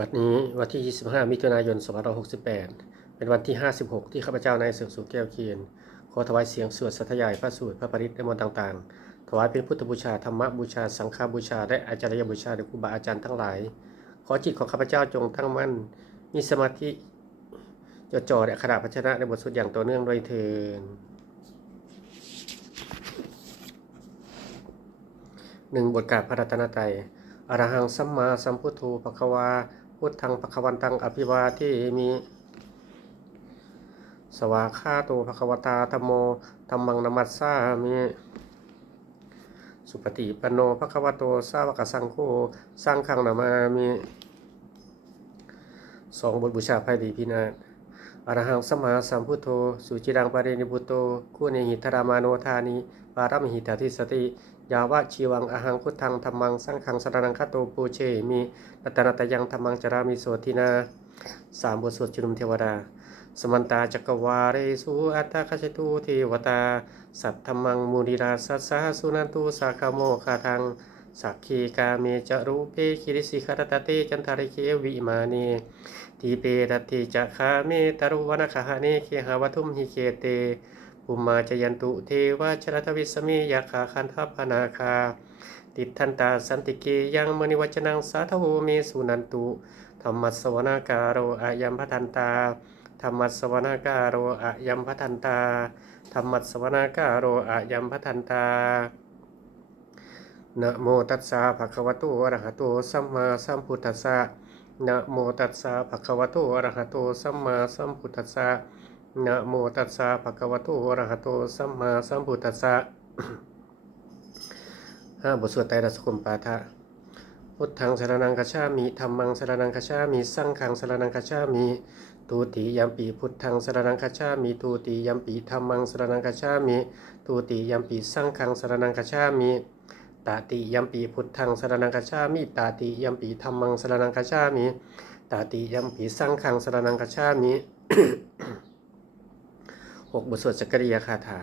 บัดนี้วันที่ 25 มิถุนายน 2568 เป็นวันที่ 56 ที่ข้าพเจ้านายเสือกสุแก้วเคียน ขอถวายเสียงสวดสัทยายพระสูตรพระปริตและมนต์ต่างๆ ถวายเป็นพุทธบูชาธรรมบูชา สังฆบูชา และอาจารยบูชาแด่ครูบาอาจารย์ทั้งหลาย ขอจิตของข้าพเจ้าจงตั้งมั่น มีสมาธิจดจ่อและขณะพัชนะในบทสวดอย่างต่อเนื่องโดยเทินหนึ่งบทกาพระรัตนตรัยอรหังสัมมาสัมพุทโธภควา พุทธังภควันตังอภิวาเทมิสวาคาโตภควตาธรรมโมธรรมังนมัสสามิสุปฏิปันโนภควโตสาวกสังโฆสร้างขังนามามิสองบทบูชาภัยดีพินาศอรหังสมมาสัมพุทโธ สุจิรังปารินิพุตโตคู่เนหิทรามาโนธานิปารามหิตาทิสติ ยาวะชีวังอหังพุทธังธรรมังสังขังสรนังคโตปูเชมิรัตนตยังธรรมังจารามิโสทินาสามบทสวดจุลมเทวดา สมันตาจักรวาเรสุอัตตาคชตุเทวตา สัตธรรมังมูนิราสัสสะสุนันตุสาคาโมคาทังสักขีกาเมจรูเปคิริสิคารตเตจันทาริเควิมานีทีเปตติจักขาเมตรุวนาคหาเนเคหาวัตุมหิเคเต ภูมาจยันตุเทวชรทวิสมียาคาคันทัพนาคา ติทันตาสันติเกยังมณิวัจนังสาธโวเมสุนันตุธรรมัสสวนาการโรอายัมพัทันตาธรรมัสสวนาการโรอายัมพัทันตาธรรมัสสวนาการโรอายัมพัทันตานะโมตัสสะภะคะวะโตอะระหะโตสัมมาสัมพุทธัสสะนะโมตัสสะภะคะวะโตอะระหะโตสัมมาสัมพุทธัสสะ นะโมตัสสะภะคะวะโตอะระหะโตสัมมาสัมพุทธัสสะห้าบทสวดไตรสกุมปาทะพุทธังสรนังคชามิธรรมังสรนังคชามิสังฆังสรนังคชามิตูติยัมปีพุทธังสรนังคชามิตูติยัมปีธรรมังสรนังคชามิตูติยัมปีสังฆังสรนังคชามิตาติยัมปีพุทธังสรนังคชามิตาติยัมปีธรรมังสรนังคชามิตาติยัมปีสังฆังสรนังคชามิ หกบทสวดจักริยาคาถา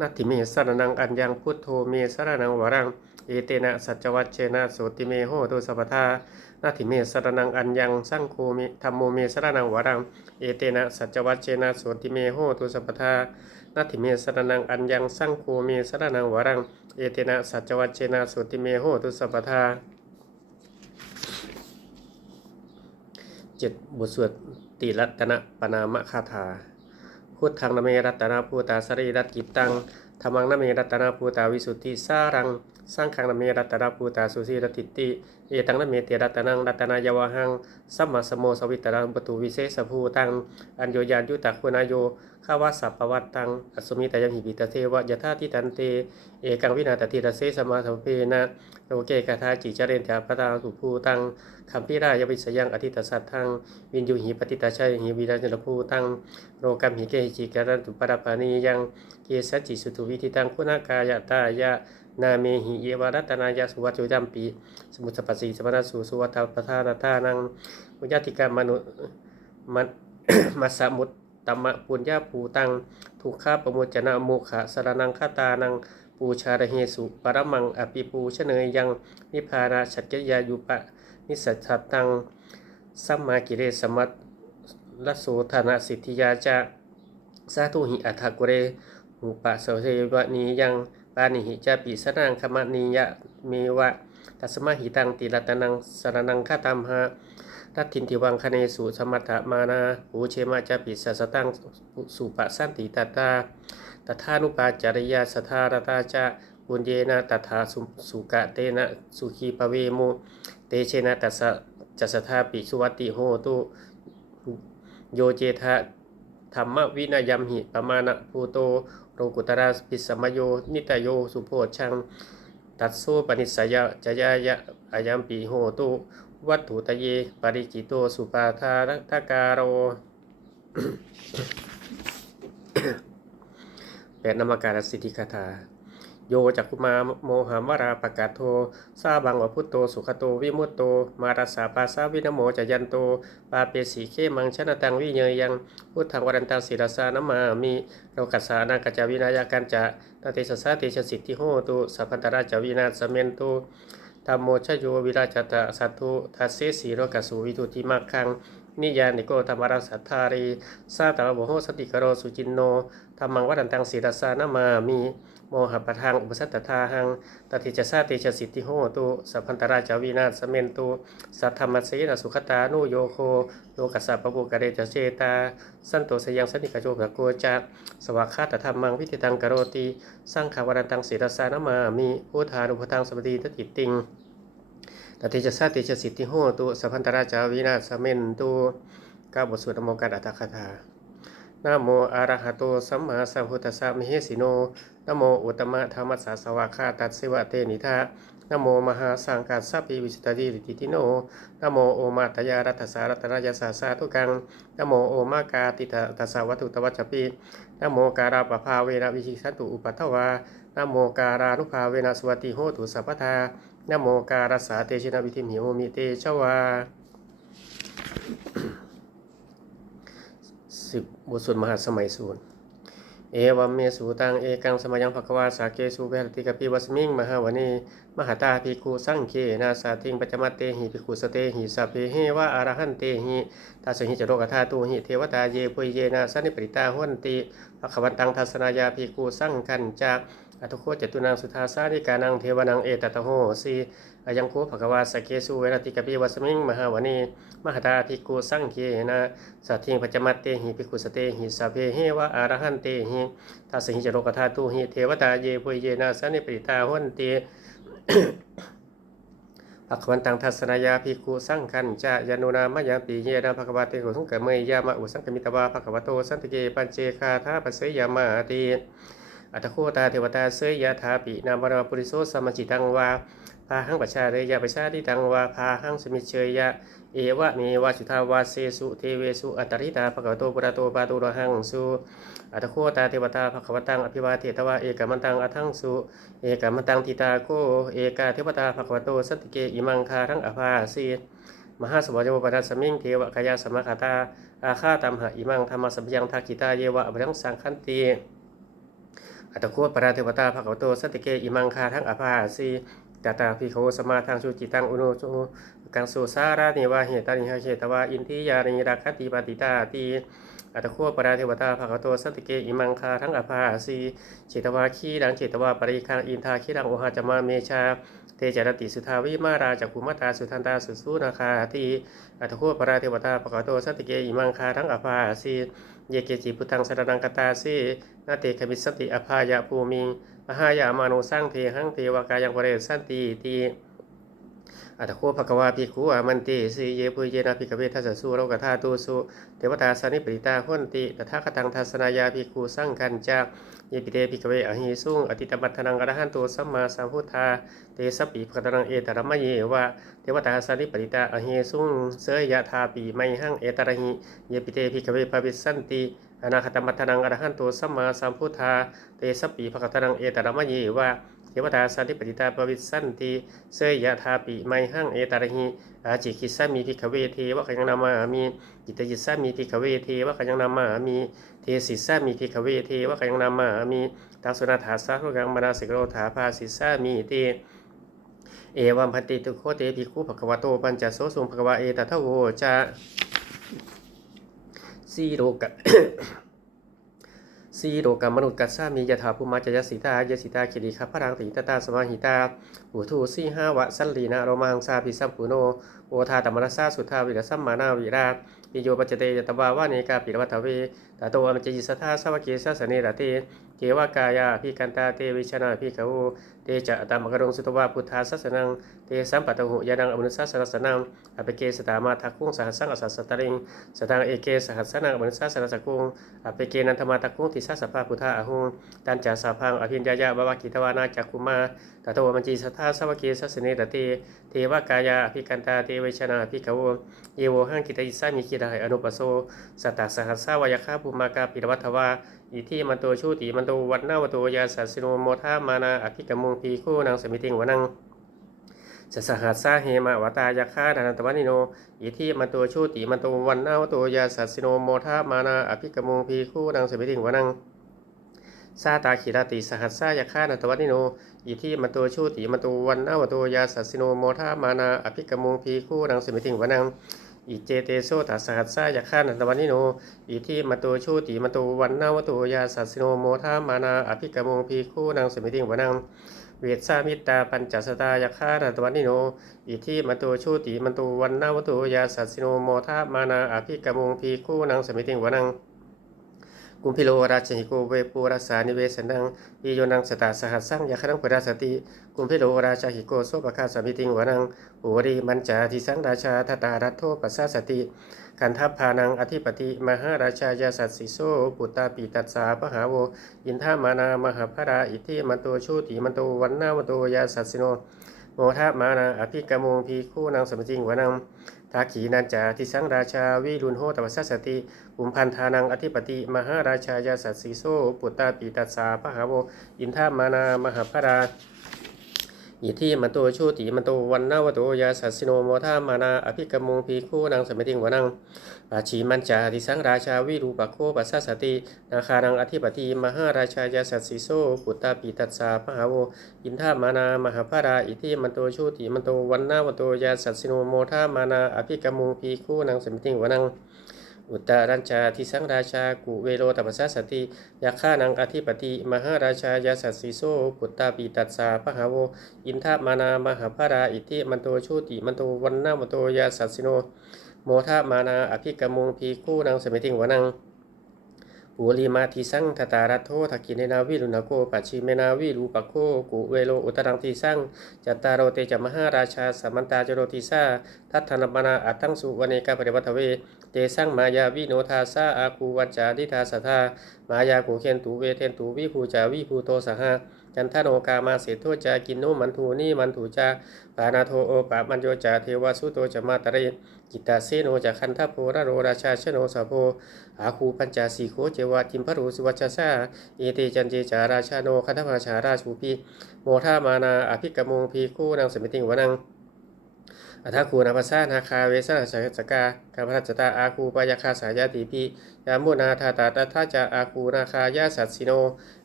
นาทิเมสรนังอัญญังพุทโธเมสรนังวรัง เอเตนะสัจวัชเชนะโสติเมโหตุสัพทานาทิเมสรนังอัญญังสังโฆเมธรรมโมเมสรนังวรัง เอเตนะสัจวัชเชนะโสติเมโหตุสัพทานาทิเมสรนังอัญญังสังโฆเมสรนังวรัง เอเตนะสัจวัชเชนะโสติเมโหตุสัพทาเจ็ดบทสวดติรัตนปนามคาถา พุทธังนเมรัตนาภูตาสรีรัตกิตตังธรรมังนเมรัตนาภูตาวิสุทธิสารัง สังฆังนเมรัตนาภูตาสุสีรติติ เอตังนเมเตรัตนังรัตนายาวหังสัมมาสมโมสวิตรังปตุวิเศษภูตัง อัญโยยานยุตักคุณายโยข้าวาสัพปวัตตังอสมิตยังหิปิตเทวะยะธาทิตันเต เอกังวินาตติตเสสมาสัมเพนะโลเกกาธาจิจเรนถาพตาสุภูตังคัมพิรายวิสยังอธิตสัตทัง วินยูหิปติตาชัยหิวิราจนภูตัง โลกัมหิเกหิจิการันตุปรปานียัง เกสัจจิสุตุวิธิตังคุณากายตายะ นาเมหิเยวรัตนายาสุวัจจุจัมปีสมุทสปัสสีสมณสุสุวัตปทานทานังมุญาติกามนุมันมัสมุตตมะปุญญาปูตังทุกขาประมุจนะโมขะสรนังคาตานังปูชาระเฮสุปรมังอภิปูชเนยยังนิพพานาชัจจยายุปะนิสัทธตังสัมมากิเลสมัตลโสธนสิทธิยาจะสาธุหิอัฏฐกุเรหุปะโสเทวะนียัง ปานิหิจาปิสนังคมนียะเมวะตัสมาหิตังติรัตนังสรนังคาตัมหะทัตถินติวังคเนสุสมัตถมานาปูเชมาจาปิสัสตังสุปะสันติตตาตถานุปาจริยาสทารตาจะปุญเยนะตถาสุกะเตนะสุขีปเวมุเตเชนะตัสสะจัสสทาปิสุวัติโหตุโยเจทะธรรมวินยมหิปมาณภูโต โรกุตระปิสมโย นิตโย สุโพชัง ตัสโซปนิสยะจยายะอายัมปีโหตุวัตถุตเย ปริจิโต สุปาทารัตการโรแปดนามการสิทธิคาถา โยจักุมาโมหามวราปกาโทซาบังวพุตโต สุขโต วิมุตโต มารัสสาปาสาวินโมจยันโต ปาเปสีเขมังชนะตังวิเยยัง พุทธังวรันตังศิรสานมามิโลกัสสานากัจจาวินายากันจะนาเตสสะเตชสิทธิโหตุสัพพันตราจาวินาสเมนตุธรรมโมชโยวิราชตะสัตถุทัสเสสีโรกัสสุวิทุติมักขังนิยานิโกธรรมรังสัทธารีสาตะโบโหสติกโรสุจินโน ธรรมังวัดันตังสีรัสานามามีโมหะปะทังอุปสัตตทาหังตติจสาติจสิทธิโหตุสัพพันตราจาวินาสเมนตุสัทธรรมสสนสุขตานุโยโคโลกัสสะปะปุกะเรจเจตา สันโตสยังสนิกโจภะโกจักสวากขาตธรรมังวิติตังกโรติสังขาวรันตังสีรัสานามามีพุทานุปทังสมติทติติงตติจะสาติจสิทธิโหตุสัพพันตราจาวินาสเมนตุก้าบทสวดนโมกัดอัตถคาถา นะโมอะระหะโตสัมมาสัมพุทธัสสะมิเหสิโนนะโมอุตมะธรรมัสสะสวากขาตัสสิวะเตนิทานะโมมหาสังกัสสะปิวิสตาดิริติติโนนะโมโอมาตยารัตสารัตนายาสาสาทุกังนะโมโอมากาติตตัสสะวัตุตวัจจปินะโมการาปภาเวนะวิชิสันตุอุปัฏฐวานะโมการานุภาเวนะสวัติโหตุสัพพทานะโมการัสสาเตชินาวิธิมหิโมมิเตชวา สิบบทสวดมหาสมัยสูตรเอวัมเมสูตังเอกังสมัยังภควาสาเกสุเวรติกปิวัสมิงมหาวนีมหาตาภิกขุสังเคนาสาติงปัจจมัตเตหิภิกขุสเตหิสัพเพเฮวะอรหันเตหิทัสหิจโรกธาตุหิเทวตาเยปุยเยนะสันิปริตาหวนติภควันตังทัสนายาภิกขุสังคันจักอัตโคจตุนังสุทาสานิกานังเทวนังเอตตะโหสี อายังโคภควาสเกสุเวรติกปิวัสมิงมหาวนีมหตาภิกขุสังเคนะสัทธิงปัจจมัตเตหิภิกขุสเตหิสัพเพเฮวะอรหันเตหิทัสหิจโรกธาตุหิเทวตาเยปุยเยนะสันนิปริตาหวนติภควันตังทัศนายาภิกุสังคันจะยานุนามะยามปีเยนะภควาเตโกสุงเกเมยยามะอุสังกมิตวาภควโตสันติเกปัญเจคาทาปัสเสยามาติ อัตโคตาเทวตาเสยยะถาปินามวราปุริโสสมจิตังวาพาหังปัชชาเรยะปัชชาติตังวาพาหังสมิเชยยะ เอวะเมวะสุทาวาเสสุเทเวสุอัตริตาภควโตปุระโตปาตุระหังสุอัตโคตาเทวตาภควตังอภิวาเทตวาเอกมันตังอัทังสุเอกมันตังทิตาโกเอกาเทวตาภควโตสัตติเกอิมังคาทั้งอภาสีมหาสวายโมปัสสมิงเทวกายาสมคาตาอาคาตัมหะอิมังธรรมสัพยังทักขิตาเยวะอภิรังสังคันติ อัตโคปราเทวตาภควโตสัตติเกอิมังคาทั้งอภาสีตาตาภิกขวสมาทางสุจิตังอุโนโจกังสุสารานิวาเหตานิหะเชตวาอินทิยานิรักขติปฏิตาตีอัตโคปราเทวตาภควโตสัตติเกอิมังคาทั้งอภาสีเชตวาขีดังเชตวาปริคังอินทาขีดังโอหาจมาเมชาเตจรติสุทาวิมาราจักขุมตาสุทันตาสุสุนาคาติอัตโคปราเทวตาภควโตสัตติเกอิมังคาทั้งอภาสี เยเกจิพุทธังสรนังกตาสีนาเตคมิสสติอภายาภูมิงมหายามานุสร้างเทหังเทวกายังปเรสันติตีอัตโคภควาภิกขุอามันติสีเยปุเยนาภิกเวทัสสุโรกธาตุสุเทวตาสานิปริตาหุนติตถาคตังทัสนายาภิกขุสังกันจา เยปิเตภิกขเวอหิสุงอติตมัทนังอรหันตุสัมมาสัมพุทธาเตสปิภคตนังเอตระมะเยวะเทวตาสานิปริตาอหิสุงเสยยะธาปีไมหังเอตระหิเยปิเตภิกขเวภวิสันติอนาคตมัทนังอรหันตุสัมมาสัมพุทธาเตสปปีภคตนังเอตระมะเยวะเทวตาสันติปฏิตาปวิสันติเสยยะธาปิไมหังเอตระหิอาจิคิสามีพิขเวเทวะกัยังนามามีจิตยิสามีพิขเวเทวะกัยังนามามี สิสามีพิขเวเทวะกัยังนามามีตังสุนาถาสาทุกังมนาสิกโรถาภาสิสามีเตเอวัมพันติตุโคเตภิกขุภควโตปัญจโสสุภควาเอตทะโวจะสีโรกะสีโรกามนุษย์กัสสามียถาภูมาจยสิตายสิตาคิริคาพรังติตตาสมาหิตาหูทูสีห้าวะสัลลีนาโรมังสาพิสัมปุโนโอทาตมรสาสุทาวิรสัมมานาวิรา ปิโยปัจเจเตยตวาวาเนกาปิรวัตเวตาโตอมจยิสทาสวะเกสสเนรเตเกวากายาพิกันตาเตวิชนาพิกโอเตจะตามกรงสุตวาพุทธาสัสนังเตสัมปัตหุยานังอมนุสัสสนังอภิเกสตามาทักคุงสหัสสังอสัสสตริงสตังเอเกสหัสสนังอมนุสัสสนสกุงอภิเกนันธมาทักคุงติสัสสภาพุทธาอหุงตันจาสาพังอภิญญายะบวากิตวานาจักคุมาตาโตอมจิสัทธาสวะเกสสเนรเตเทวกายาพิกันตาเตวิชนาพิกโอ เยโวหังกิตยิสามิกิดาอนุปโสสัตตสหัสสาวายคาภูมากาปิรวัตวาอิทิมันโตชูติมันโตวัดนาวโตยาสัสโนโมทามานาอภิกมุงพีคู่นางสมิติงวนังสสหัสสาเหมาวตายาคาดานันตวันิโนอิทิมันโตชูติมันโตวันนาวโตยาสัสโนโมทามานาอภิกมุงพีคู่นางสมิติงวนังซาตาขีราติสหัสสายาคานัตวันิโนอิทิมันโตชูติมันโตวันนาวโตยาสัสโนโมทามานาอภิกมงพีคู่นังสมิติงวนัง อิเจเตโซตัสหัสซายาคานันตวันิโน อิทิมันโตชูติมันโตวันนาวโตยาสัสโนโมทามานาอภิกมงพีคู่นางสมิติงวนังเวทสามิตาปัญจสตายาคานันตวันิโน อิทิมันโตชูติมันโตวันนาวโตยาสัสโนโมทามานาอภิกมงพีคู่นางสมิติงวนัง กุมพิโลราชหิโกเวปูรัสานิเวสนังอีโยนังสตาสหัสสังยาคนังปราสติ กุมพิโลราชหิโกโสปคาสมิติงวนังปุริมันจาทิสังราชาทตารัตโทปัสสาสติกันทัพพานังอธิปติมหาราชายาสัตสิโสปุตตาปีตัสสาปหาโวอินทามานามหาภราอิทิมันโตชูติมันโตวันนามโตยาสัสสิโนโมทามานาอภิกมงพีคู่นางสมจิงวนัง ทาขีนันจาทิสังราชาวิรุณโหตวัสสติปุมพันธานังอธิปติ มหาราชายาสัตสีโซปุตตาปีตัสสาพหาโวอินทามานา มหาภรา อิทิมันโตชูติมันโตวันนาวโตยาสัสสิโนโมทามานาอภิกมงพีคู่นางสมิติงวนังอาชีมันจาทิสังราชาวิรูปโคปัสสสตินาคานังอธิปติมหาราชายาสัตสีโซปุตตาปีตัสสาปหาโวอินทามานามหาภาราอิทิมันโตชูติมันโตวันนาวโตยาสัสโนโมทามานาอภิกมุงพีคู่นางสมิติงวนัง อุตตรัญชาทิสังราชากุเวโรตัมสสสติยาฆ่านังอธิปติมหาราชายาสัตสีโซปุตตาปีตัสสาปหาโว อินทามานามหาภาราอิทิมันโตชูติมันโตวันนาวโตยาสัตสิโน โมทามานาอภิกมุงพีคู่นางสมิติงวนัง ปุริมาทิสังทตารัตโททักกินนาวิลุนาโกปัชิเมนาวิรูปโคกุเวโลอุตรังทิสังจัตตารโรเตจมหาราชาสัมมันตาจโรติสาทัตธนบนาอัตตังสุวเนกาปริวัตเว เตสังมายาวิโนทาสาอาคูวัจจาดิทาสทามายาโกเคนตูเวเทนตูวิภูจาวิภูโตสหะ จันทโนกามาเสโทจากินโนมันทูนี่มันทูจาปานาโทโอปะมัญโยจาเทวสุโตจมาตเรจิตตาเสโนจะคันทโพระโรราชาชโนสะโพอาคูปัญจาสีโคเจวะจิมพรุสุวัชชาเอเตจันเจจาราชาโนคันธราชาราชูปีโมธามานาอภิกมงพีคู่นางสมิติงวนัง อัทาคูนาภาษานาคาเวสนาสัสกาคาพระจตาอาคูปายาคาสายาติปียามุนาทาตาตถาจาอาคูนาคายาสัตสิโน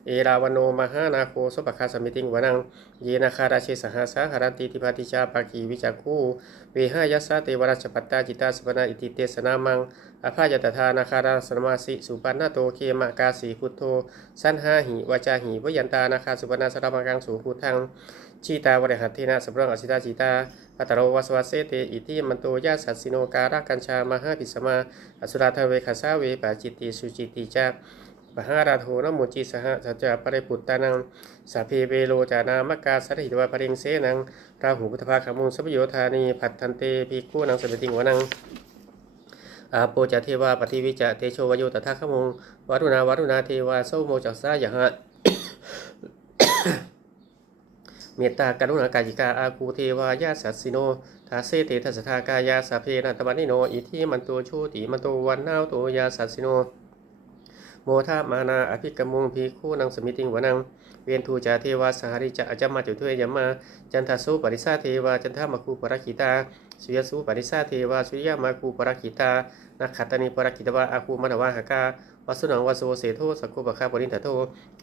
เอราวโนมหานาโคสปคาสมิติงวนังเยนาคาราเชสหาสาหารันติทิพาติชาปากีวิจักคูเวหายาสาเทวราชปัตตาจิตาสปนาอิติเตสนามังอภายตทานาคาราสนมาสิสุปันนาโตเคมะกาสีพุทโธสันหาหิวจาหิวยันตานาคาสุปนาสรามังกังสูพุทังชีตาวริหัตถินาสัพรังอสิตาจิตา ปัตโรวสวัสเสเตอิติมันโตยาสัสสิโนการะกัญชามหาปิสมาอสุราทเวคาสาเวปาจิตติสุจิตติจาปหาราโทนโมจิสหสัจจะปริปุตตานังสัพเพเวโลจานามกาสริตวะปริงเสนังราหูพุทธภาคมุงสัพโยธานีผัดทันเตภิกขุนังสัพพติงวนังอาโปจเทวาปฏิวิจะเตโชวโยตถาคมงวัรุณาวัรุณาเทวาโสโมจัสสายะหะ เมตตากรุณากายิกาอาคูเทวายาสัสสิโนทาเสเตทัสทากายาสาเพนัตวันนิโนอิทิมันโตชูติมันโตวันนาวโตยาสัสสิโนโมทามานาอภิกมุงพีคู่นังสมิติงวนังเวียนทูจาเทวาสหริจะอจมาจุเทยมา จันทสุปริสาเทวาจันทามาคูปรคิตาสุยสุปริสาเทวาสุริยมาคูปรคิตานักขัตตนิปรคิตวาอาคูมนวาหกา วัสุนังวสโสเสโทสกกุปะคาปรินทโท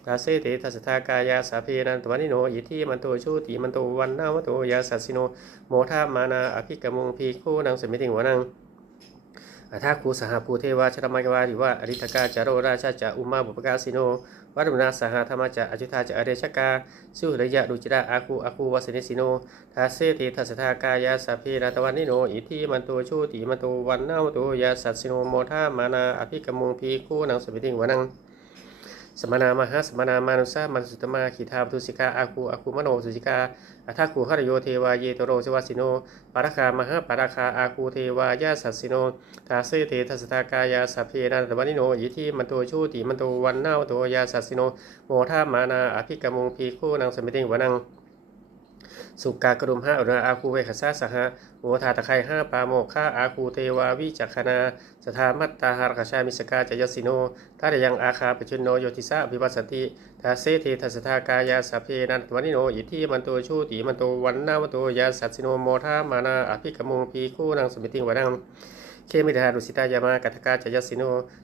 ราเสเตทัสสทากายาสาเพนันตวันิโนอิทิมันโตชูติมันโตวันนาวโตยาสัสสิโนโมทามานาอภิกมุงพีคู่นังสมิติงวนังอาทาคูสหภูเทวาชรมากวาริวะอริทกาจารโรราชาจาอุมาบุปกาสิโน วัรุณาสหธรรมจะอจุธาจะอเรชกาสุหรยะดุจิราอาคูอาคูวาสนิสิโนทาเสติทัสสทากายาสัพีนาตวันนิโนอิทิมันตูชูติมันตูวันนาวโตยาสัสสิโนโมทามานาอภิกมุงพีคู่นังสมิติงวนัง สมนามหาสมนามานุสามันสุตมาขีทาปทุสิกาอาคูอาคูมโนสุสิกาอัทาคูหรโยเทวาเยโตโรสวัสิโนปารคามหาปารคาอาคูเทวายาสัสสิโนทาเสเททัสตากายาสัพเพนันตวันิโนอิทิมันโตชูติมันโตวันนาวโตยาสัสสิโนโมทามานาอภิกมุงพีคู่นางสมิติงวนัง สุกากรุมห้าอรุณาอาคูเวขสาสหะโอทาตะไคห้าปาโมกข้าอาคูเทวาวิจักขณาสถามัตตาหารคชามิสกาจยสิโนทาเดยังอาคาปชุนโนโยติสาอภิวัสสติทาเสเททัสสทากายาสัพเพนันตวันิโนอิทิมันโตชูติมันโตวันนาวโตยาสัสสิโนโมทามานาอภิกมุงพีคู่นังสมิติงวนังเขเคมิทารุสิตายามากัตกาจยสิโน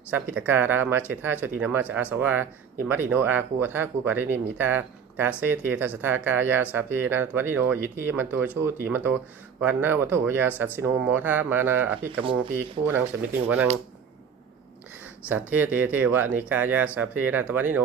สัมพิตการามาเชธาโชตินามาจอาสวานิมัติโนอาคูอัทาคูปารินิมิตา ตาเซเททัสทากายาสัพพนันตวันิโนอิทิมันโตชูติมันโตวันนาวัตโตยาสัตสิโนโมทามานาอภิกมุงปีคูนังสมิติงวนัง สัทเทเตเทวะนิกายาสัพเพนะตวันนิโน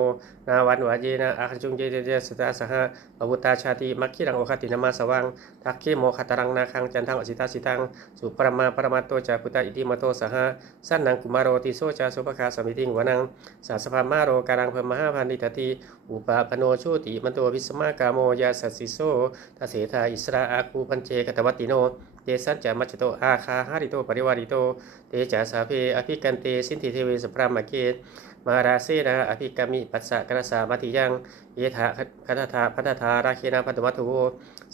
นาวันวาเยนะอาคจุงเจเจเจสตาสหะปวุตตาชาติมัคคิรังโอคตินามาสวัง ทักขิโมคตรังนาคังจันทังอสิตาสิตัง สุปรมาปรมาโตจาพุตตาอิติมโตสหะสันนังกุมารโรติโซจาสุภคาสมิติงวนังสัสภามาโรการังเพมหาพันธิตติอุปาปโนโชติมันโตวิสมากาโมยาสัสสิโซทัสเสธาอิสราอาคูพันเจกตวัติโน เตสัจจามัจจโตอาคาหาริโตปริวาริโตเตจาสาเพอภิกันเตสินธิเทเวสพรามเกตมาราเซนะอภิกามิปัสสะกนสามัติยังเยถาคัตถาพัตถาราเคนะพัตวัตถุโว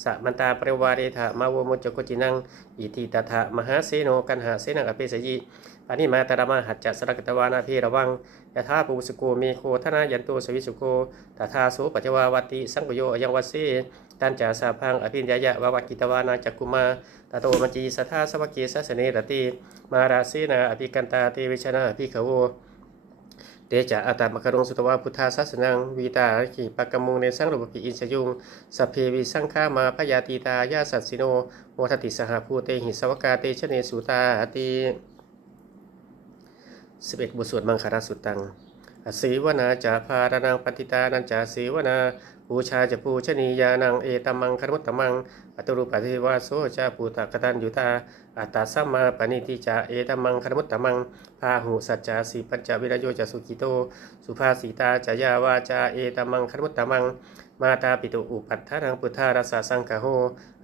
สะมันตาปริวาเรถามาโวมุจจโกจินังอิติตถามหาเสโนกันหาเสนังอเปสยิปานิมาตระมาหัจจสรกตวานาเพระวัง ยะธาปูสโกเมโคธนายันโตสวิสุโกตถาโสปัจจวาวติ สังปโยอยังวัสเสตันจาสาพังอภิญญายะววักิตวานาจักกุมาตโตมัจจีสัทธาสวกเกสัสเนรติมาราเสนาอภิกันตาเตวิชนะอภิขโวเตจาอัตตมกรงสุตวาพุทธาสัสนังวีตาขิปกมุงในสังรูปปิอินสยุงสัพเพวิสังฆามาพยาตีตายาสัสสิโนโมทติสหภูเตหิสวกาเตชเนสุตาอติ สิบเอ็ดบทสวดมังคาราสุตตังอสีวนาจาภารนังปฏิตานันจาสีวนาบูชาจะปูชนียานังเอตัมังคารมุตตมังอัตุรุปฏิวาโสจาปูตกตันยุตาอัตตาสัมมาปณิติจาเอตัมังคารมุตตมังพาหุสัจจาสีปัญจวิรโยจสุกิโต สุภาสีตาจายาวาจาเอตัมังคารมุตตมัง มาตาปิตุอุปัฏฐานังพุทธารสสะสังคโห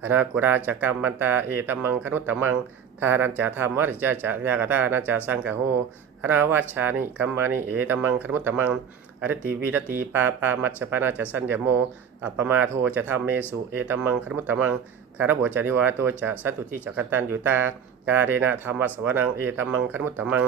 อนากุราจกรรมมันตาเอตัมมังคารมุตตมัง ทารัญจาธรรมวริจาจายากตานาจาสังคโหอนาวัชชานิกัมมานิเอตมังคารมุตตมังอริติวิรติปาปามัจจปนาจะสัญญโมอัปมาโทจะทำเมสุเอตมังคารมุตตมังคารบจาริวาโตจะสัตุทิจักตันอยุตากาเรนะธรรมสวนังเอตมังคารมุตตมัง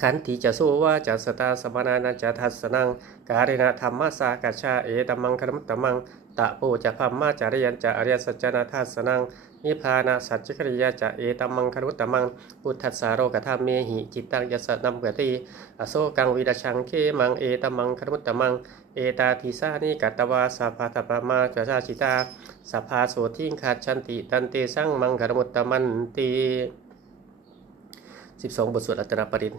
ขันติจะโซว่าจะสตาสมานานาจะทัสนังกาเรนะธรรมสากัจฉาเอตมังคารมุตตมังตะโปจะพัมมาจารยันจะอริยสัจจนาทัสนัง นิพพานาสัจจคริยาจะเอตัมมังคารุตตมังพุทธัสสาโรกธรรมเมหิจิตตังยสสนัมเกติอโศกังวิดชังเคมังเอตัมมังคารุตตมังเอตาทิสานิกัตวาสัพพะตปะมาจาชาชิตาสัพพาโสทิงขาดชันติตันเตสังมังคารุตตมันตี12บสองบทสวดอัตตนปริน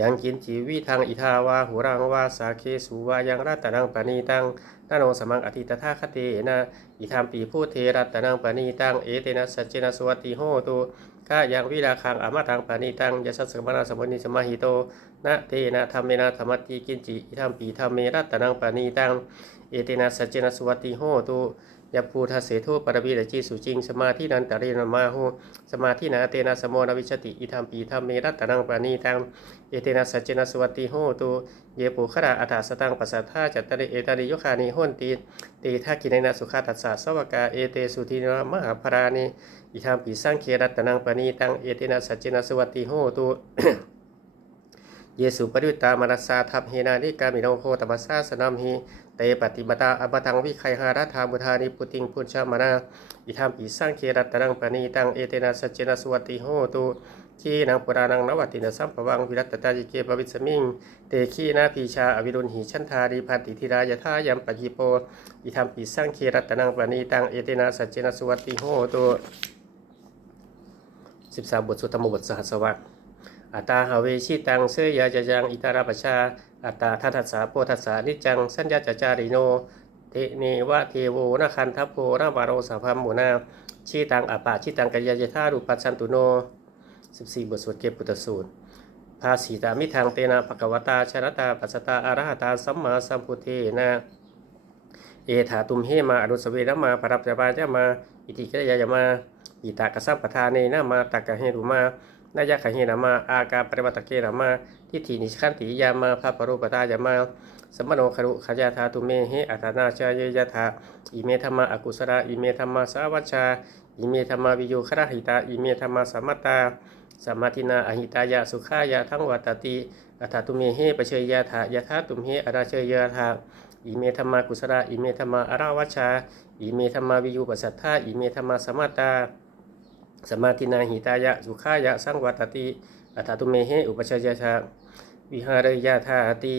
ยังกินจีวิทางอิทาวาหุรังวาสาเคสุวายังรัตนังปณีตัง นาโนสมังอธิตถาคเตนะอิธามปีพูเทรัตนังปณีตังเอเตนะสัจเจนะสวัตติโหตุกายังวิราคังอมตังปณีตังยะสัสสมนาสมุนิสมาหิโตนะเตนะธรรมเมนะธรรมติกินจิอิธรรมปีธรรมเมรัตนังปานีตังเอเตนะสัจเจนะสวัตติโหตุ ยัพูทาเสโทปรบีรจีสุจิง สมาธินันตะเรนมาโหสมาธินาเตนะสมนวิชติอิธรรมปีธรรมเมรัตนังปานีตังเอเตนะสัจเจนะสวัตติโหตุเยปุขระอัฏฐสตังปัสสัทธาจัตตะเรเอตาริโยคานิโหนติตีทักกินนะสุขาตัสสะสวกาเอเตสุทินมหาภรานิอิธรรมปีสังเครัตนังปานีตังเอเตนะสัจเจนะสวัตติโหตุเยสุปริตามนัสาทัพเฮนานิกามิโนโคตมัสสาสนามหิเตปฏิบัตาอปตังวิไคหารัธามุธานิปุติงพุชามานาอิธรรมปีสังเครัตนังปณีตังเอเตนะสเจนะสวัติโหตุขีนังปุรานังนวัตินะสัมปวังวิรัตตาจิเกปวิสมิง เตขีนาพีชาอวิรุณหิชันทาริพันติธิรายทายัมปะยิโป อิธรรมปีสังเครัตนังปณีตังเอเตนะสเจนะสวัติโหตุ13บทสุตตมบทสหัสวะอัตาหาเวชิตังเสยยาจะยังอิตาราปชา อัตตาทัตสาโพทัสสานิจัง สัญญาจจาริโนเทเนวะเทโวนาคันทัพโพนาบาโรสาพัมโมนาชีตังอปาชิตังกายยธารูปัสสันตุโน14บทสวดเก็บปุตตสูตร ภาสีตามิทางเตนะภควตาชรตาปัสตาอรหตาสัมมาสัมพุทเทนะเอถาตุมเฮมาอนุสเวรมาปรับจบาจมา อิติกยายมาอิตากะสัมปทานเนนะมาตักกะเฮรุมา นายะขะเฮนามา อากาปริวัตเกนามาทิฏฐินิชขันติยามาภาปรูปตายามาสมโนคารุขยาธาตุเมเฮอัตนาชายยะธาอิเมธรรมาอกุศลาอิเมธรรมาสาวัชชาอิเมธรรมาวิโยคระหิตาอิเมธรรมาสมมตตาสมาทินาอหิตายะสุขายะทั้งวัตติอัตตุเมเฮปเชยยะธายะธาตุมเฮอราเชยยะธาอิเมธรรมากุศลาอิเมธรรมาอาราวัชชาอิเมธรรมาวิโยปัสสัทธาอิเมธรรมาสมมตตา สมาธินาหิตายะสุขายะสังวัตติอัตตุเมเหอุปชยชาวิหารยาธาติ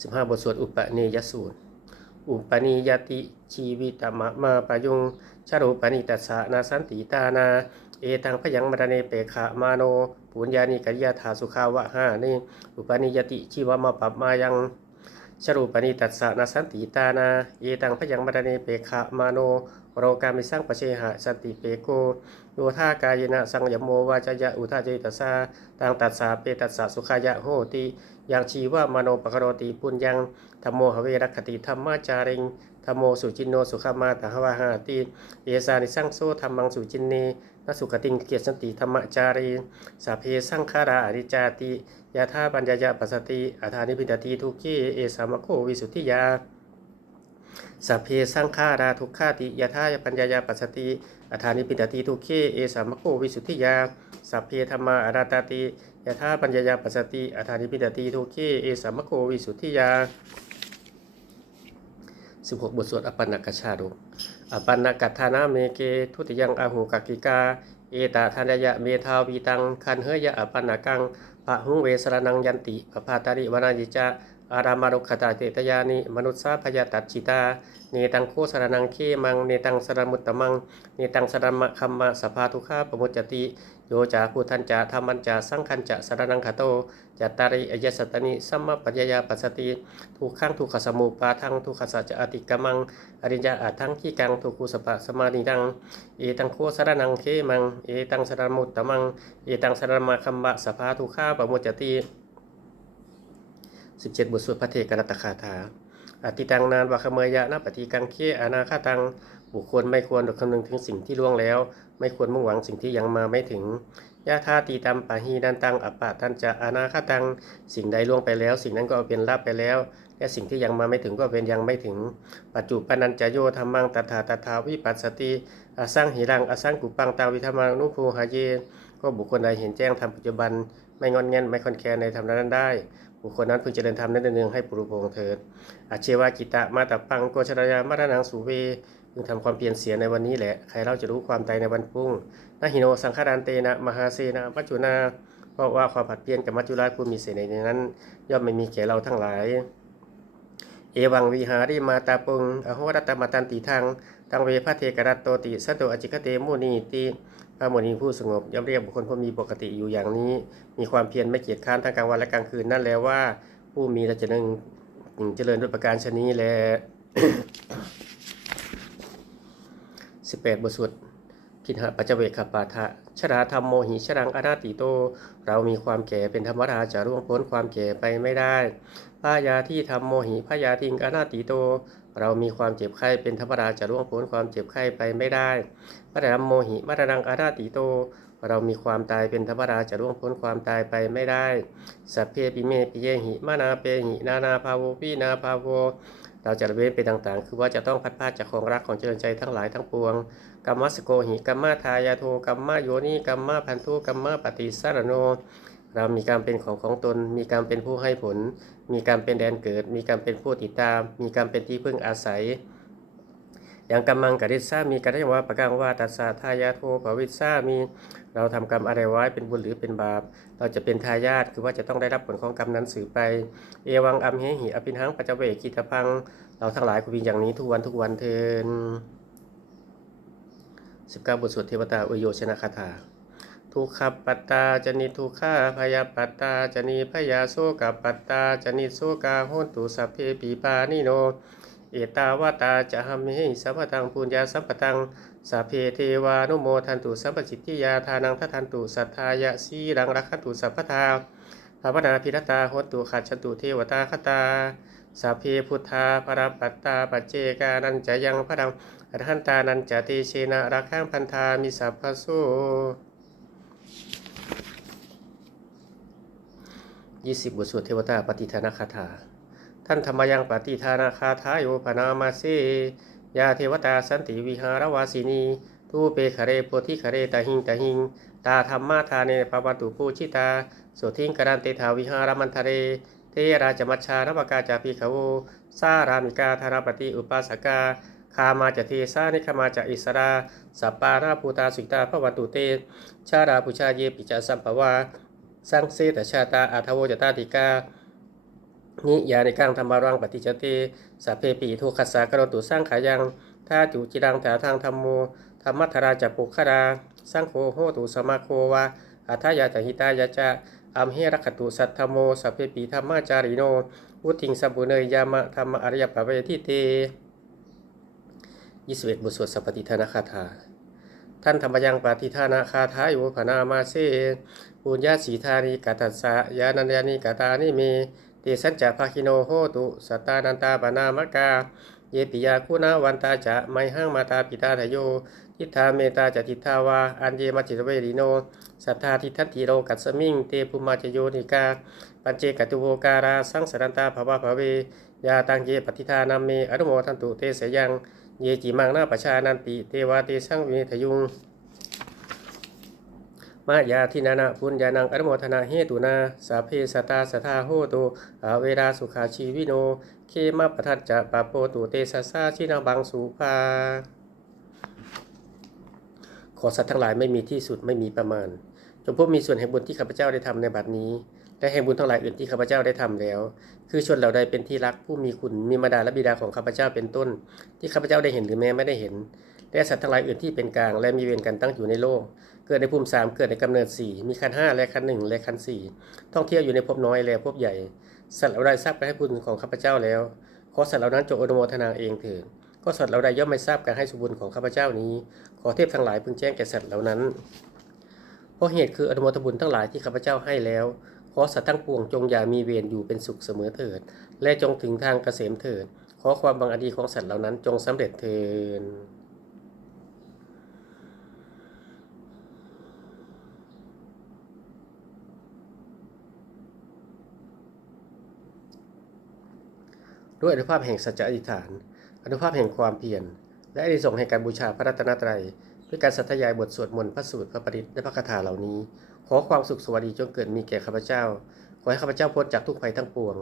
สิบห้าบทสวดอุปเนยสูตร อุปนิยติชีวิตมะมาปยุงชรูปนิตัสสะนาสันติตานา เอตังพยังมรเนเปขะมาโนปุญญานิกัญญาธาสุขาวะหานิอุปนิยติชีวมาปัปมายังชรูปนิตัสสะนาสันติตานา เอตังพยังมรเนเปขะมาโน โรกามิสังปเชหะสติเปโกโยธากายนะสังยมโมวาจยะอุทาเจตสาตังตัสสะเปตัสสะสุขายะโหติยังชีวามโนปกโรติปุญญังธรรมโมหเวรคติธรรมาจาริงธรรมโมสุจินโนสุขมาตหวาหาติเยสานิสังโซธรรมังสุจินเนนสุขติงเกียรติสันติธรรมจารีสัพเพสังขาราอริจาติยาธาปัญญายะปัสสติอาธานิพิตติทุกขีเอสามโควิสุทธิยา สัพเพสังขาราทุกขาติยะธายปัญญายาปัสสติอาธานิปิตติทุกเขเอสามโควิสุทธิยาสัพเพธรรมาอาราตติยะธาปัญญายาปัสสติอาธานิปิตติทุกเขเอสามโควิสุทธิยา16บหกบทสวดอปันนกชาดกอปันนกัตถานาเมเก ทุติยังอาหูกักกิกา เอตาทันยะเมทาวีตัง คันเฮยะอปันนกังปะหุงเวสรนังยันติปภาตาริวนายิจา อารามารุขตาเตตยานิมนุษสาพยาตัดจิตาเนตังโคสรนังเคมังเนตังสรมุตตมังเนตังสรมะคัมมะสภาทุขาปมุจจติโยจาพุทธันจาธรรมันจาสังคันจาสรนังคโตจัตตาริอายสตนิสัมมาปัญญาปัสสติทุกขังทุกขสมุปาทังทุกขสัจจะอติกมังอริยะอาทังขี้กังทุกุสปะสมานิดังเอตังโคสรนังเคมังเอตังสรมุตตมังเอตังสรมะคัมมะสภาทุขาปมุจจติ 17 บทสวดพระเทกรัตคาถาอติตังนานวะขเมยะนาปฏิกังเคอานาคาตังบุคคลไม่ควรดคำนึงถึงสิ่งที่ล่วงแล้ว ไม่ควรมุ่งหวังสิ่งที่ยังมาไม่ถึงยะธาตีตัมปะหีดันตังอัปปะทันจะอานาคาตัง สิ่งใดล่วงไปแล้ว สิ่งนั้นก็เป็นลาบไปแล้ว และสิ่งที่ยังมาไม่ถึงก็เป็นยังไม่ถึง ปัจจุปนัญจโยธรรมังตถาตถาวิปัสสติอสังหิรังอสังกุปังตาวิธรรมานุภูหาเยก็บุคคลใดเห็นแจ้งธรรมปัจจุบัน ไม่งอนแงนไม่คอนแคลนในธรรมนั้นได้ บุคคลนั้นพึงเจริญธรรมนั้นเนืองให้ปุรุพงษ์เถิดอาเชวากิตะมาตะปังโกชรายามารนังสุเวพึงทำความเพียรเสียในวันนี้แหละ ใครเราจะรู้ความตายในวันพุ่งนาหิโนสังฆารานเตนะมหาเสนามัจจุนาเพราะว่าความผัดเปลี่ยนกับมัจจุราชผู้มีเสนในนั้น ย่อมไม่มีแก่เราทั้งหลาย เอวังวิหาริมาตาปุงอโหรัตตมาตันติทางตังเวพระเทกรัตโตติสัตโตอจิกเตมุนีติ พระมุนีผู้สงบย่อมเรียกบุคคลผู้มีปกติอยู่อย่างนี้ มีความเพียรไม่เกียจค้านทั้งกลางวันและกลางคืนนั่นแล้วว่า ผู้มีและจะนึงเจริญด้วยประการชนี้แล18บแปดบทสวดพินหปัจเวกขปาทะชราธรรมโมหิชรังอนาติโต เรามีความแก่เป็นธรรมราจะร่วงพ้นความแก่ไปไม่ได้พายาที่ทำโมหิพายาทิงอนาติโต เรามีความเจ็บไข้เป็นธรรมราจะร่วงพ้นความเจ็บไข้ไปไม่ได้พระรรมโมหิมรณังอนาติโต เรามีความตายเป็นธรรมราจะร่วงพ้นความตายไปไม่ได้ สัพเพปิเมปิเยหิมานาเปหินานาภาโวปินาภาโวเราจะเว้นไปต่างๆ คือว่าจะต้องพัดพาจากของรักของเจริญใจทั้งหลายทั้งปวงกัมมัสโกหิกัมมาทายาโทกัมมาโยนิกัมมาพันธุกัมมาปฏิสารโน เรามีการเป็นของของตน มีการเป็นผู้ให้ผล มีการเป็นแดนเกิด มีการเป็นผู้ติดตาม มีการเป็นที่พึ่งอาศัย อย่างกำมังกริษามีการได้ว่าประกังว่าตัสสะทายาโทภวิสามี เราทำกรรมอะไรไว้เป็นบุญหรือเป็นบาป เราจะเป็นทายาทคือว่าจะต้องได้รับผลของกรรมนั้นสืบไป เอวังอัมเหหิอภินหังปัจเวกิตพัง เราทั้งหลายคุณวรมีอย่างนี้ทุกวันทุกวันเทิน19บทสวดเทวตาอุโยชนะคาถา ทุกขปัตตาจนิทุกขาพยาปัตตาจนิพยาโสกปัตตาจนิโสกาโหนตุสัพเพปีปานิโน เอตาวตาจะหัมเหสัมปตังปุญญาสัมปตังสัพเพเทวานุโมทันตุสัมปจิตติยาทานังทัทันตุสัทธายะสีรังรักขตุสัพพทาภาวนาพิรตาโหนตุขัดฉันตุเทวตาคตาสัพเพพุทธาปรปัตตาปัจเจกานันจะยังพระดังอรหันตานันจะเตเชนะรักขังพันธามิสัพพโส ยี่สิบบทสวดเทวตาปฏิทานคาถา ท่านธรรมยังปฏิทานาคาถาโยปนามาเสยาเทวตาสันติวิหารวาสินีทูเปขเรโพธิขเรตาหิงตาหิง ตาธรรมาทาเนปวันตุปูชิตาโสทิงกรันเตถาวิหารมันทะเร เทราจมัชชานวกาจาพีขโวสารามิกาธารปฏิอุปาสกาคามาจะเทสานิคามาจะอิสราสัปปาราภูตาสุตาพระวันตุเต ชาราปุชาเยปิจาสัมปวา สังเสตชาตาอาทโวจตาติกานิยาในกังธรรมารังปฏิจเตสัพเพปีทุกขสสะกรตุสร้างขายังท่าจุจิรังถาทางธรรมโมธรรมัทราจัปุคราสร้างโคโหตุสมาโควาอัทายาตหิตายาจะอัมเหรคตุสัทธโมสัพเพปีธรรมาจาริโนวุติงสับุเนยยามะธรรมอริยปะเวทิเต21บทสวดสัพปฏิทานาคาถาท่านธรรมยังปฏิทานาคาถาอยู่พนามาเส ปุญญาสีธานีกาตัสสะยานัญญานิกาตานิเมเตสัจจะภาคิโนโหตุสตานันตาปนามกา เยปิยาคุณาวันตาจะไมหังมาตาปิตาทโย ทิฏฐาเมตาจะทิฏฐาวา อันเยมัจิตเวริโน สัทธาทิทัตติโรกัสสมิง เตภูมาจโยนิกา ปัญเจกตุโวการา สังสรันตาภวะภเวยาตังเยปฏิทานามิอนุโมทันตุเตเสยัง เยจิมังนาปชานันติ เทวาเตสังวิทยุง มายาทินานะปุญญานังอนุโมทนาเฮตุนาสาเพสตาสทาโหตุอาเวราสุขาชีวิโน เคมาปทัจจะปะโปตุเตสสสาชินาบังสุภาขอสัตว์ทั้งหลายไม่มีที่สุดไม่มีประมาณจงพบมีส่วนแห่งบุญที่ข้าพเจ้าได้ทำในบัดนี้ และแห่งบุญทั้งหลายอื่นที่ข้าพเจ้าได้ทำแล้ว คือชนเหล่าใดเป็นที่รักผู้มีคุณมีมารดาและบิดาของข้าพเจ้าเป็นต้น ที่ข้าพเจ้าได้เห็นหรือแม้ไม่ได้เห็น และสัตว์ทั้งหลายอื่นที่เป็นกลาง และมีเวรกันตั้งอยู่ในโลก เกิดในภูมิสามเกิดในกำเนิดสี่มีคันห้าและคันหนึ่งและคันสี่ท่องเที่ยวอยู่ในภพน้อยและภพใหญ่ สัตว์เหล่าใดทราบการให้บุญของข้าพเจ้าแล้ว ขอสัตว์เหล่านั้นจงอนุโมทนาเองเถิดก็สัตว์เหล่าใดย่อมไม่ทราบการให้สุบุญของข้าพเจ้านี้ ขอเทพทั้งหลายพึงแจ้งแก่สัตว์เหล่านั้น เพราะเหตุคืออนุโมทบุญทั้งหลายที่ข้าพเจ้าให้แล้วขอสัตว์ทั้งปวงจงอย่ามีเวรอยู่เป็นสุขเสมอเถิด และจงถึงทางเกษมเถิด ขอความบังอาจดีของสัตว์เหล่านั้นจงสำเร็จเถิด ด้วยอนุภาพแห่งสัจจะอธิษฐาน อนุภาพแห่งความเพียร และอนิสงส์แห่งการบูชาพระรัตนตรัย ด้วยการสัตยายบทสวดมนต์พระสูตรพระปริตและพระคาถาเหล่านี้ ขอความสุขสวัสดีจงเกิดมีแก่ข้าพเจ้า ขอให้ข้าพเจ้าพ้นจากทุกภัยทั้งปวง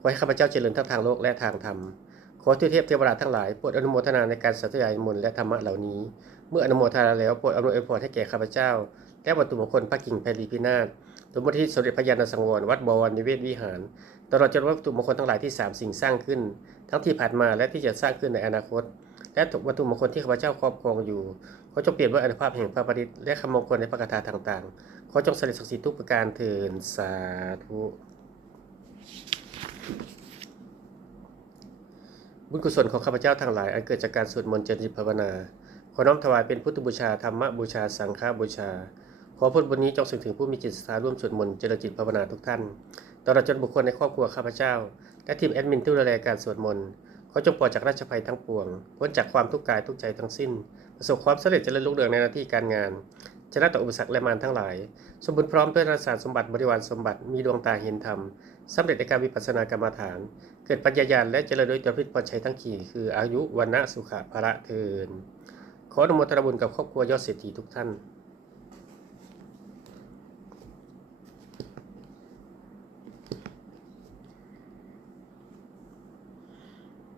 ขอให้ข้าพเจ้าเจริญทั้งทางโลกและทางธรรม ขอที่เทพเทวดาทั้งหลายโปรดอนุโมทนาในการสัตยายมนต์และธรรมะเหล่านี้ เมื่ออนุโมทนาแล้วโปรดอำนวยอวยพรให้แก่ข้าพเจ้าและวัตถุมงคลพระกิ่งแพลีพินาศสมมติที่สมเด็จพระยาณสังวรวัดบวรนิเวศวิหาร ตลอดจนวัตถุมงคลทั้งหลายที่สามสิ่งสร้างขึ้น ทั้งที่ผ่านมาและที่จะสร้างขึ้นในอนาคต และวัตถุมงคลที่ข้าพเจ้าครอบครองอยู่ขอจงเปลี่ยนด้วยอนุภาพแห่งพระปริตและคำมงคลในพระคาถาต่างๆขอจงสำเร็จศักดิ์สิทธิ์ทุกประการเถิดสาธุบุญกุศลของข้าพเจ้าทั้งหลายอันเกิดจากการสวดมนต์เจริญภาวนาขอน้อมถวายเป็นพุทธบูชาธรรมบูชาสังฆบูชา ขอผลบุญนี้จงส่งถึงผู้มีจิตศรัทธาร่วมสวดมนต์เจริญจิตภาวนาทุกท่าน ตลอดจนบุคคลในครอบครัวข้าพเจ้า และทีมแอดมินที่ดูแลการสวดมนต์ขอจงปลอดจากราชภัยทั้งปวง พ้นจากความทุกข์กายทุกใจทั้งสิ้น ประสบความสำเร็จเจริญรุ่งเรืองในหน้าที่การงาน ชนะต่ออุปสรรคและมารทั้งหลาย สมบูรณ์พร้อมด้วยราชสมบัติบริวารสมบัติ มีดวงตาเห็นธรรมสำเร็จในการวิปัสสนากรรมฐาน เกิดปัญญาญาณและเจริญโดยจพิษพรชัยทั้งขี่คืออายุวันนะสุขะภระเทินขออนุโมทนาบุญกับครอบครัวยอดเศรษฐีทุกท่าน